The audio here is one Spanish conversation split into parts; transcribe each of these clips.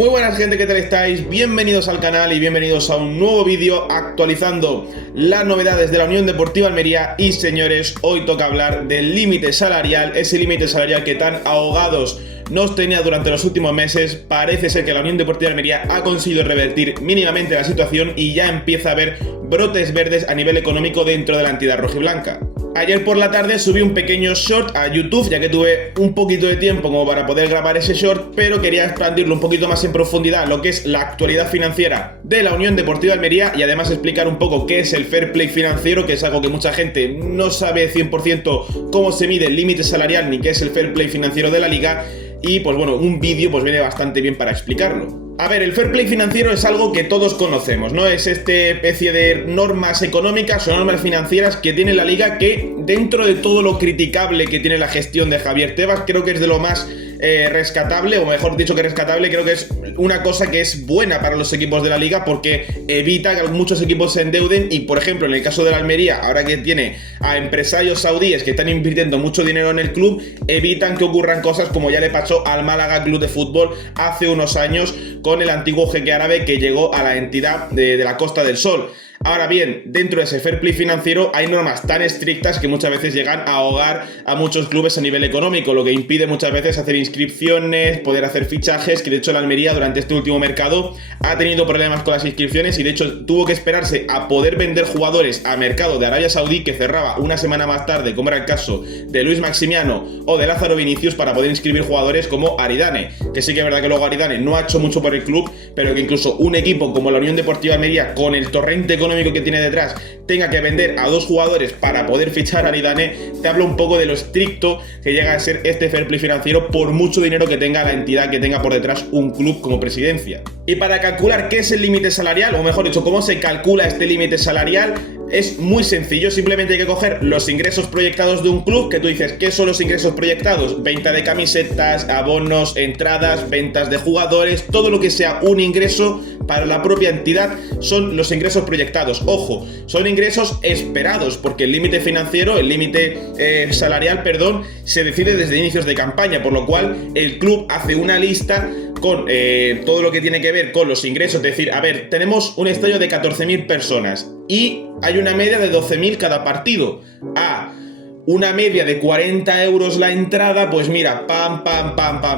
Muy buenas gente, ¿qué tal estáis? Bienvenidos al canal y bienvenidos a un nuevo vídeo actualizando las novedades de la Unión Deportiva Almería. Y señores, hoy toca hablar del límite salarial, ese límite salarial que tan ahogados nos tenía durante los últimos meses. Parece ser que la Unión Deportiva Almería ha conseguido revertir mínimamente la situación y ya empieza a haber brotes verdes a nivel económico dentro de la entidad rojiblanca. Ayer por la tarde subí un pequeño short a YouTube, ya que tuve un poquito de tiempo como para poder grabar ese short, pero quería expandirlo un poquito más en profundidad, lo que es la actualidad financiera de la Unión Deportiva Almería, y además explicar un poco qué es el fair play financiero, que es algo que mucha gente no sabe 100% cómo se mide el límite salarial ni qué es el fair play financiero de la liga. Y pues bueno, un vídeo pues viene bastante bien para explicarlo. A ver, el fair play financiero es algo que todos conocemos, ¿no? Es esta especie de normas económicas o normas financieras que tiene la liga, que dentro de todo lo criticable que tiene la gestión de Javier Tebas, creo que es de lo más rescatable, o mejor dicho que rescatable, creo que es una cosa que es buena para los equipos de la liga, porque evita que muchos equipos se endeuden. Y por ejemplo, en el caso de la Almería, ahora que tiene a empresarios saudíes que están invirtiendo mucho dinero en el club, evitan que ocurran cosas como ya le pasó al Málaga Club de Fútbol hace unos años con el antiguo jeque árabe que llegó a la entidad de la Costa del Sol. Ahora bien, dentro de ese fair play financiero hay normas tan estrictas que muchas veces llegan a ahogar a muchos clubes a nivel económico, lo que impide muchas veces hacer inscripciones, poder hacer fichajes, que de hecho la Almería durante este último mercado ha tenido problemas con las inscripciones y de hecho tuvo que esperarse a poder vender jugadores a mercado de Arabia Saudí, que cerraba una semana más tarde, como era el caso de Luis Maximiano o de Lázaro Vinicius, para poder inscribir jugadores como Aridane, que sí que es verdad que luego Aridane no ha hecho mucho por el club, pero que incluso un equipo como la Unión Deportiva Almería, con el torrente económico que tiene detrás, tenga que vender a dos jugadores para poder fichar a Aridane, te habla un poco de lo estricto que llega a ser este fair play financiero, por mucho dinero que tenga la entidad que tenga por detrás un club como Presidencia. Y para calcular qué es el límite salarial, o mejor dicho, cómo se calcula este límite salarial, es muy sencillo. Simplemente hay que coger los ingresos proyectados de un club, que tú dices, ¿qué son los ingresos proyectados? Venta de camisetas, abonos, entradas, ventas de jugadores, todo lo que sea un ingreso para la propia entidad son los ingresos proyectados. Ojo, son ingresos esperados, porque el límite financiero, el límite salarial, perdón, se decide desde inicios de campaña, por lo cual el club hace una lista con todo lo que tiene que ver con los ingresos. Es decir, a ver, tenemos un estadio de 14.000 personas y hay una media de 12.000 cada partido. Una media de 40 euros la entrada, pues mira, pam,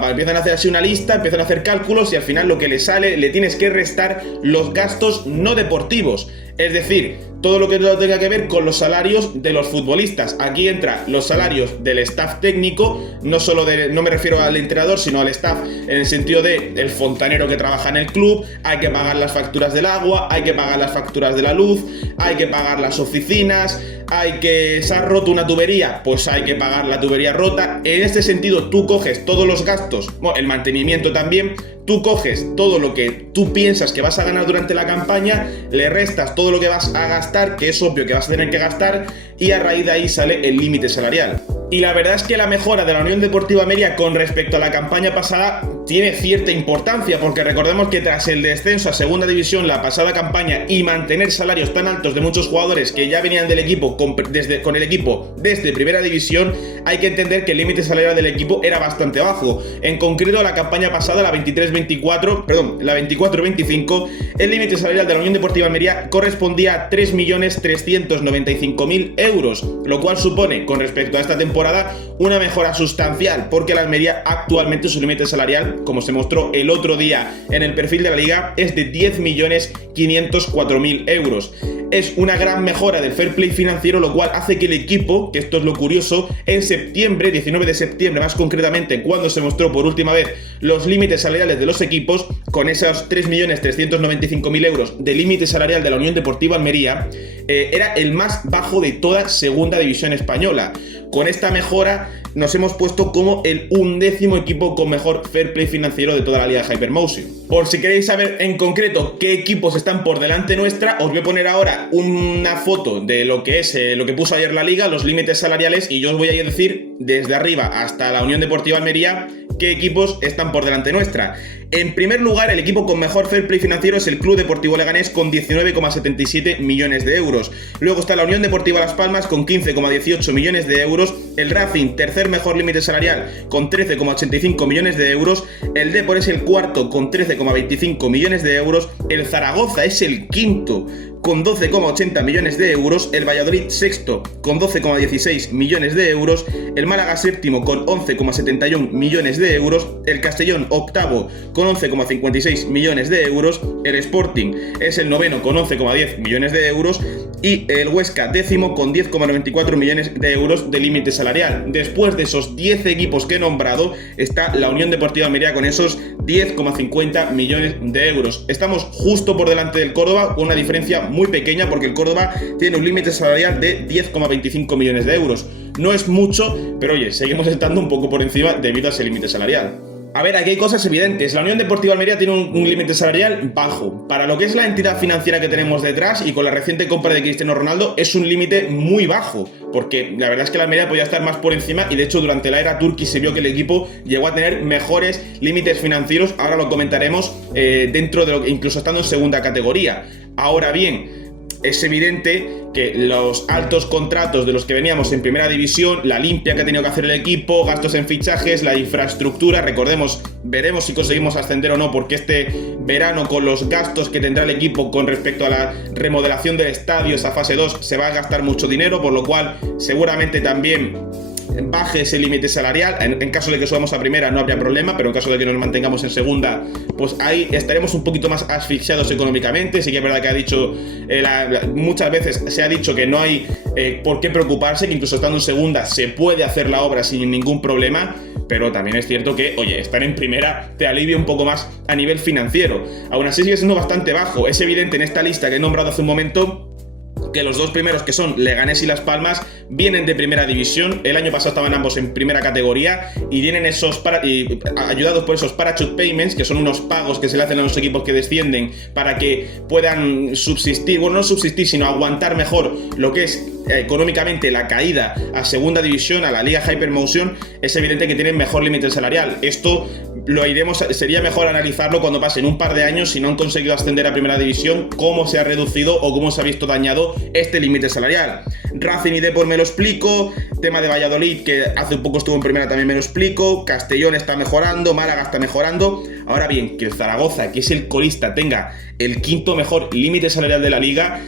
empiezan a hacer así una lista, empiezan a hacer cálculos y al final lo que le sale, le tienes que restar los gastos no deportivos. Es decir, todo lo que tenga que ver con los salarios de los futbolistas. Aquí entra los salarios del staff técnico, no me refiero al entrenador, sino al staff en el sentido de el fontanero que trabaja en el club. Hay que pagar las facturas del agua, hay que pagar las facturas de la luz, hay que pagar las oficinas, hay que se ha roto una tubería, pues hay que pagar la tubería rota. En este sentido, tú coges todos los gastos, bueno, el mantenimiento también. Tú coges todo lo que tú piensas que vas a ganar durante la campaña, le restas todo lo que vas a gastar, que es obvio que vas a tener que gastar, y a raíz de ahí sale el límite salarial. Y la verdad es que la mejora de la Unión Deportiva Almería con respecto a la campaña pasada tiene cierta importancia, porque recordemos que tras el descenso a segunda división la pasada campaña y mantener salarios tan altos de muchos jugadores que ya venían del equipo con el equipo desde primera división, hay que entender que el límite salarial del equipo era bastante bajo. En concreto, la campaña pasada, la 24-25, el límite salarial de la Unión Deportiva Almería correspondía a 3.395.000 euros, lo cual supone, con respecto a esta temporada, una mejora sustancial, porque la Almería actualmente su límite salarial, como se mostró el otro día en el perfil de la liga, es de 10.504.000 euros. Es una gran mejora del fair play financiero, lo cual hace que el equipo, que esto es lo curioso, en septiembre, 19 de septiembre más concretamente, cuando se mostró por última vez los límites salariales de los equipos, con esos 3.395.000 euros de límite salarial de la Unión Deportiva Almería, era el más bajo de toda segunda división española. Con esta mejora nos hemos puesto como el 11º equipo con mejor fair play financiero de toda la liga Hypermotion. Por si queréis saber en concreto qué equipos están por delante nuestra, os voy a poner ahora una foto de lo que es lo que puso ayer la liga, los límites salariales, y yo os voy a decir desde arriba hasta la Unión Deportiva Almería qué equipos están por delante nuestra. En primer lugar, el equipo con mejor fair play financiero es el Club Deportivo Leganés con 19,77 millones de euros. Luego está la Unión Deportiva Las Palmas con 15,18 millones de euros. El Racing, tercer mejor límite salarial, con 13,85 millones de euros. El Depor es el cuarto con 13,25 millones de euros. El Zaragoza es el quinto con 12,80 millones de euros, el Valladolid sexto con 12,16 millones de euros, el Málaga séptimo con 11,71 millones de euros, el Castellón octavo con 11,56 millones de euros, el Sporting es el noveno con 11,10 millones de euros y el Huesca décimo con 10,94 millones de euros de límite salarial. Después de esos 10 equipos que he nombrado está la Unión Deportiva Almería con esos 10,50 millones de euros. Estamos justo por delante del Córdoba con una diferencia muy pequeña porque el Córdoba tiene un límite salarial de 10,25 millones de euros. No es mucho, pero oye, seguimos estando un poco por encima debido a ese límite salarial. A ver, aquí hay cosas evidentes. La Unión Deportiva Almería tiene un límite salarial bajo. Para lo que es la entidad financiera que tenemos detrás y con la reciente compra de Cristiano Ronaldo es un límite muy bajo, porque la verdad es que la Almería podía estar más por encima y de hecho durante la era Turki se vio que el equipo llegó a tener mejores límites financieros. Ahora lo comentaremos dentro de lo que, incluso estando en segunda categoría. Ahora bien, es evidente que los altos contratos de los que veníamos en primera división, la limpia que ha tenido que hacer el equipo, gastos en fichajes, la infraestructura, recordemos, veremos si conseguimos ascender o no, porque este verano con los gastos que tendrá el equipo con respecto a la remodelación del estadio, esa fase 2, se va a gastar mucho dinero, por lo cual seguramente también baje ese límite salarial. En caso de que subamos a primera no habría problema, pero en caso de que nos mantengamos en segunda, pues ahí estaremos un poquito más asfixiados económicamente. Sí que es verdad que ha dicho muchas veces se ha dicho que no hay por qué preocuparse, que incluso estando en segunda se puede hacer la obra sin ningún problema, pero también es cierto que, oye, estar en primera te alivia un poco más a nivel financiero. Aún así sigue siendo bastante bajo. Es evidente en esta lista que he nombrado hace un momento que los dos primeros, que son Leganés y Las Palmas, vienen de primera división. El año pasado estaban ambos en primera categoría y tienen ayudados por esos parachute payments, que son unos pagos que se le hacen a los equipos que descienden para que puedan subsistir, bueno, no subsistir, sino aguantar mejor lo que es económicamente la caída a segunda división, a la Liga Hypermotion. Es evidente que tienen mejor límite salarial. Esto sería mejor analizarlo cuando pasen un par de años, si no han conseguido ascender a primera división, cómo se ha reducido o cómo se ha visto dañado este límite salarial. Racing y Depor me lo explico, tema de Valladolid, que hace un poco estuvo en primera, también me lo explico, Castellón está mejorando, Málaga está mejorando. Ahora bien, que el Zaragoza, que es el colista, tenga el quinto mejor límite salarial de la liga,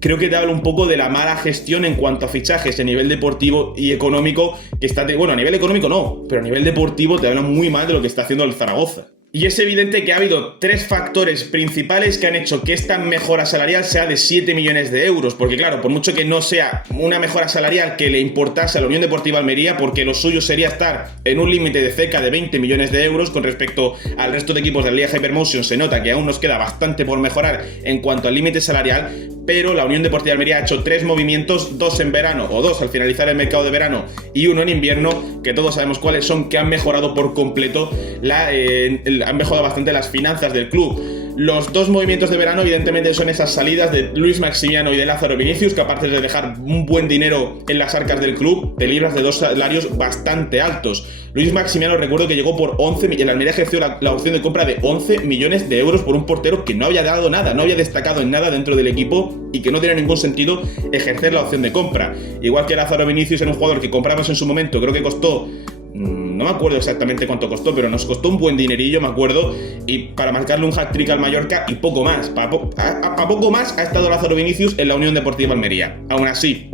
creo que te habla un poco de la mala gestión en cuanto a fichajes a nivel deportivo y económico que está... Bueno, a nivel económico no, pero a nivel deportivo te habla muy mal de lo que está haciendo el Zaragoza. Y es evidente que ha habido tres factores principales que han hecho que esta mejora salarial sea de 7 millones de euros. Porque claro, por mucho que no sea una mejora salarial que le importase a la Unión Deportiva Almería, porque lo suyo sería estar en un límite de cerca de 20 millones de euros con respecto al resto de equipos de la Liga Hypermotion, se nota que aún nos queda bastante por mejorar en cuanto al límite salarial, pero la Unión Deportiva Almería ha hecho tres movimientos, dos en verano, o dos al finalizar el mercado de verano y uno en invierno, que todos sabemos cuáles son, que han mejorado por completo han mejorado bastante las finanzas del club. Los dos movimientos de verano evidentemente son esas salidas de Luis Maximiano y de Lázaro Vinicius, que aparte de dejar un buen dinero en las arcas del club, te libras de dos salarios bastante altos. Luis Maximiano, recuerdo que llegó por 11, el Almería ejerció la opción de compra de 11 millones de euros por un portero que no había dado nada, no había destacado en nada dentro del equipo y que no tenía ningún sentido ejercer la opción de compra. Igual que Lázaro Vinicius era un jugador que compramos en su momento, creo que costó... No me acuerdo exactamente cuánto costó, pero nos costó un buen dinerillo, me acuerdo, y para marcarle un hat-trick al Mallorca y poco más. Para poco más ha estado Lázaro Vinicius en la Unión Deportiva Almería. Aún así,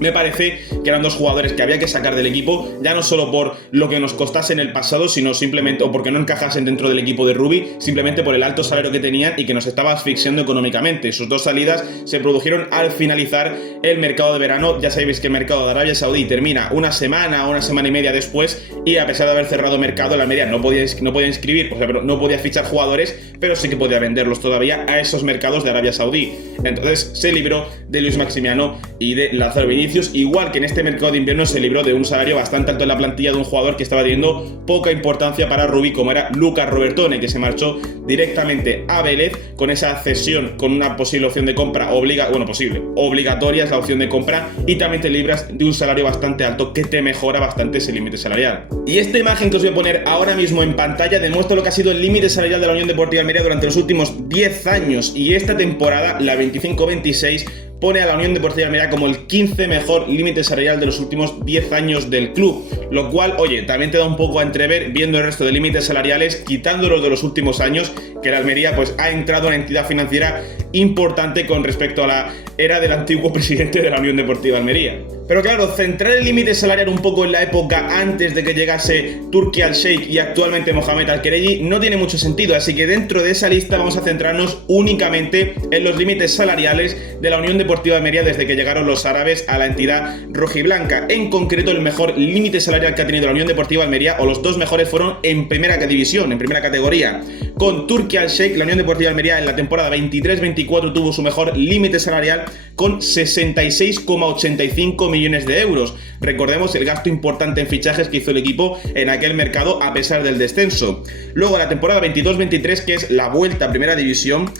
me parece que eran dos jugadores que había que sacar del equipo, ya no solo por lo que nos costase en el pasado, sino simplemente, o porque no encajasen dentro del equipo de Rubi, simplemente por el alto salario que tenían y que nos estaba asfixiando económicamente. Sus dos salidas se produjeron al finalizar el mercado de verano. Ya sabéis que el mercado de Arabia Saudí termina una semana y media después, y a pesar de haber cerrado mercado, la Almería no podía inscribir, o sea, no podía fichar jugadores, pero sí que podía venderlos todavía a esos mercados de Arabia Saudí. Entonces se libró de Luis Maximiano y de Lázaro Vinicius. Vinicius, igual que en este mercado de invierno se libró de un salario bastante alto en la plantilla de un jugador que estaba teniendo poca importancia para Rubí, como era Lucas Robertone, que se marchó directamente a Vélez con esa cesión, con una posible opción de compra obligatoria es la opción de compra, y también te libras de un salario bastante alto que te mejora bastante ese límite salarial. Y esta imagen que os voy a poner ahora mismo en pantalla demuestra lo que ha sido el límite salarial de la Unión Deportiva Almería durante los últimos 10 años, y esta temporada, la 25-26, pone a la Unión Deportiva Almería como el 15 mejor límite salarial de los últimos 10 años del club, lo cual, oye, también te da un poco a entrever, viendo el resto de límites salariales, quitándolos de los últimos años, que la Almería pues ha entrado en una entidad financiera importante con respecto a la era del antiguo presidente de la Unión Deportiva Almería. Pero claro, centrar el límite salarial un poco en la época antes de que llegase Turki Al-Sheikh y actualmente Mohamed Al-Khelaifi no tiene mucho sentido, así que dentro de esa lista vamos a centrarnos únicamente en los límites salariales de la Unión Deportiva Almería desde que llegaron los árabes a la entidad rojiblanca. En concreto, el mejor límite salarial que ha tenido la Unión Deportiva Almería, o los dos mejores, fueron en primera división, en primera categoría. Con Turki Al-Sheikh, la Unión Deportiva Almería en la temporada 23-24 tuvo su mejor límite salarial con 66,85 millones de euros. Recordemos el gasto importante en fichajes que hizo el equipo en aquel mercado a pesar del descenso. Luego la temporada 22-23, que es la vuelta a primera división,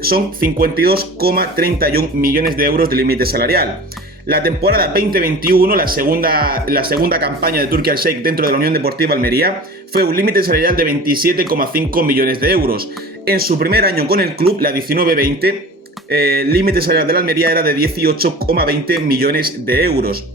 son 52,31 millones de euros de límite salarial. La temporada 2021, la segunda campaña de Turki Al-Sheikh dentro de la Unión Deportiva Almería, fue un límite salarial de 27,5 millones de euros. En su primer año con el club, la 19-20, el límite salarial de la Almería era de 18,20 millones de euros.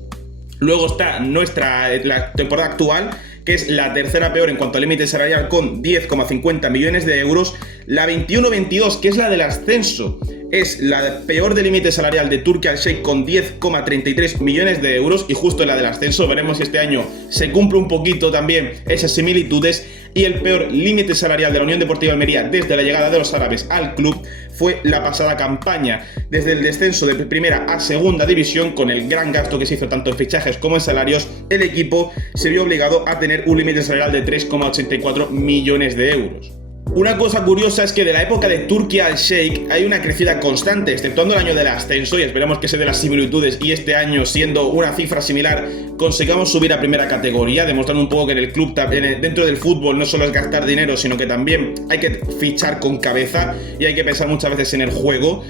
Luego está la temporada actual, que es la tercera peor en cuanto al límite salarial, con 10,50 millones de euros. La 21-22, que es la del ascenso, es la peor de límite salarial de Turki Al-Sheikh con 10,33 millones de euros, y justo en la del ascenso veremos si este año se cumple un poquito también esas similitudes. Y el peor límite salarial de la Unión Deportiva Almería desde la llegada de los árabes al club fue la pasada campaña, desde el descenso de primera a segunda división. Con el gran gasto que se hizo tanto en fichajes como en salarios, el equipo se vio obligado a tener un límite salarial de 3,84 millones de euros. Una cosa curiosa es que de la época de Turki Al-Sheikh hay una crecida constante, exceptuando el año del ascenso, y esperemos que se dé las similitudes y este año, siendo una cifra similar, consigamos subir a primera categoría, demostrando un poco que en el club, dentro del fútbol, no solo es gastar dinero, sino que también hay que fichar con cabeza y hay que pensar muchas veces en el juego.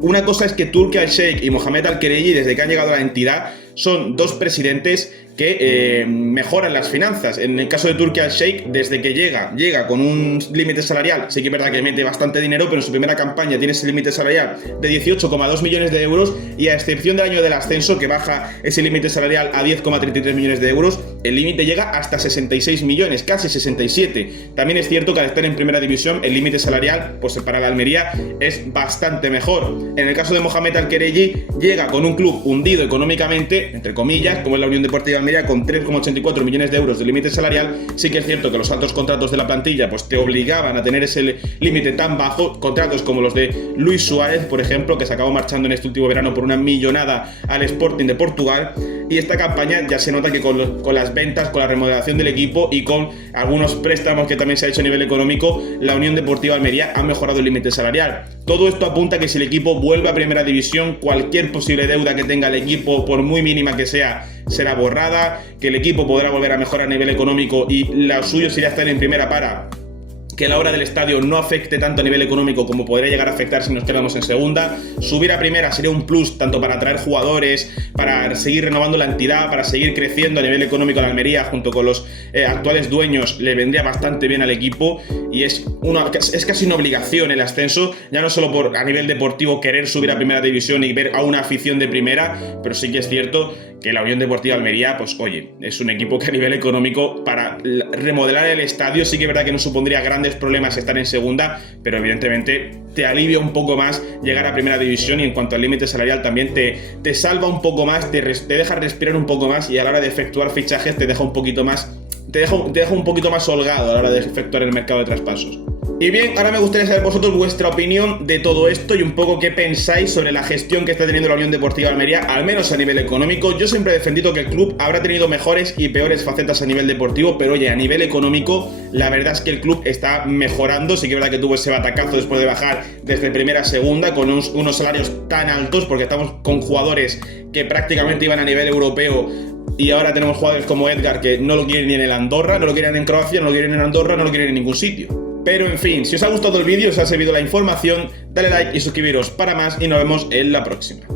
Una cosa es que Turki Al-Sheikh y Mohamed Al-Khelaifi, desde que han llegado a la entidad, son dos presidentes que mejoran las finanzas. En el caso de Turki Al-Sheikh, desde que llega con un límite salarial, sí que es verdad que mete bastante dinero, pero en su primera campaña tiene ese límite salarial de 18,2 millones de euros, y a excepción del año del ascenso, que baja ese límite salarial a 10,33 millones de euros, el límite llega hasta 66 millones, casi 67. También es cierto que al estar en primera división, el límite salarial, pues para la Almería, es bastante mejor. En el caso de Mohamed Al-Khelaifi, llega con un club hundido económicamente, entre comillas, como es la Unión Deportiva Almería, con 3,84 millones de euros de límite salarial. Sí que es cierto que los altos contratos de la plantilla pues te obligaban a tener ese límite tan bajo, contratos como los de Luis Suárez, por ejemplo, que se acabó marchando en este último verano por una millonada al Sporting de Portugal. Y esta campaña ya se nota que con las ventas, con la remodelación del equipo y con algunos préstamos que también se ha hecho a nivel económico, la Unión Deportiva Almería ha mejorado el límite salarial. Todo esto apunta a que si el equipo vuelve a primera división, cualquier posible deuda que tenga el equipo, por muy mínima que sea, será borrada, que el equipo podrá volver a mejorar a nivel económico, y lo suyo sería estar en primera para que la hora del estadio no afecte tanto a nivel económico como podría llegar a afectar si nos quedamos en segunda. Subir a primera sería un plus tanto para atraer jugadores, para seguir renovando la entidad, para seguir creciendo a nivel económico en Almería junto con los actuales dueños. Le vendría bastante bien al equipo, y es casi una obligación el ascenso, ya no solo a nivel deportivo querer subir a primera división y ver a una afición de primera, pero sí que es cierto que la Unión Deportiva Almería, pues oye, es un equipo que a nivel económico, para remodelar el estadio, sí que es verdad que no supondría grandes problemas estar en segunda, pero evidentemente te alivia un poco más llegar a primera división, y en cuanto al límite salarial también te salva un poco más, te deja respirar un poco más, y a la hora de efectuar fichajes te deja un poquito más holgado a la hora de efectuar el mercado de traspasos. Y bien, ahora me gustaría saber vosotros vuestra opinión de todo esto y un poco qué pensáis sobre la gestión que está teniendo la Unión Deportiva Almería, al menos a nivel económico. Yo siempre he defendido que el club habrá tenido mejores y peores facetas a nivel deportivo, pero oye, a nivel económico, la verdad es que el club está mejorando. Sí que es verdad que tuvo ese batacazo después de bajar desde primera a segunda con unos salarios tan altos, porque estamos con jugadores que prácticamente iban a nivel europeo. Y ahora tenemos jugadores como Edgar que no lo quieren ni en el Andorra, no lo quieren en Croacia, no lo quieren en Andorra, no lo quieren en ningún sitio. Pero en fin, si os ha gustado el vídeo, os ha servido la información, dale like y suscribiros para más y nos vemos en la próxima.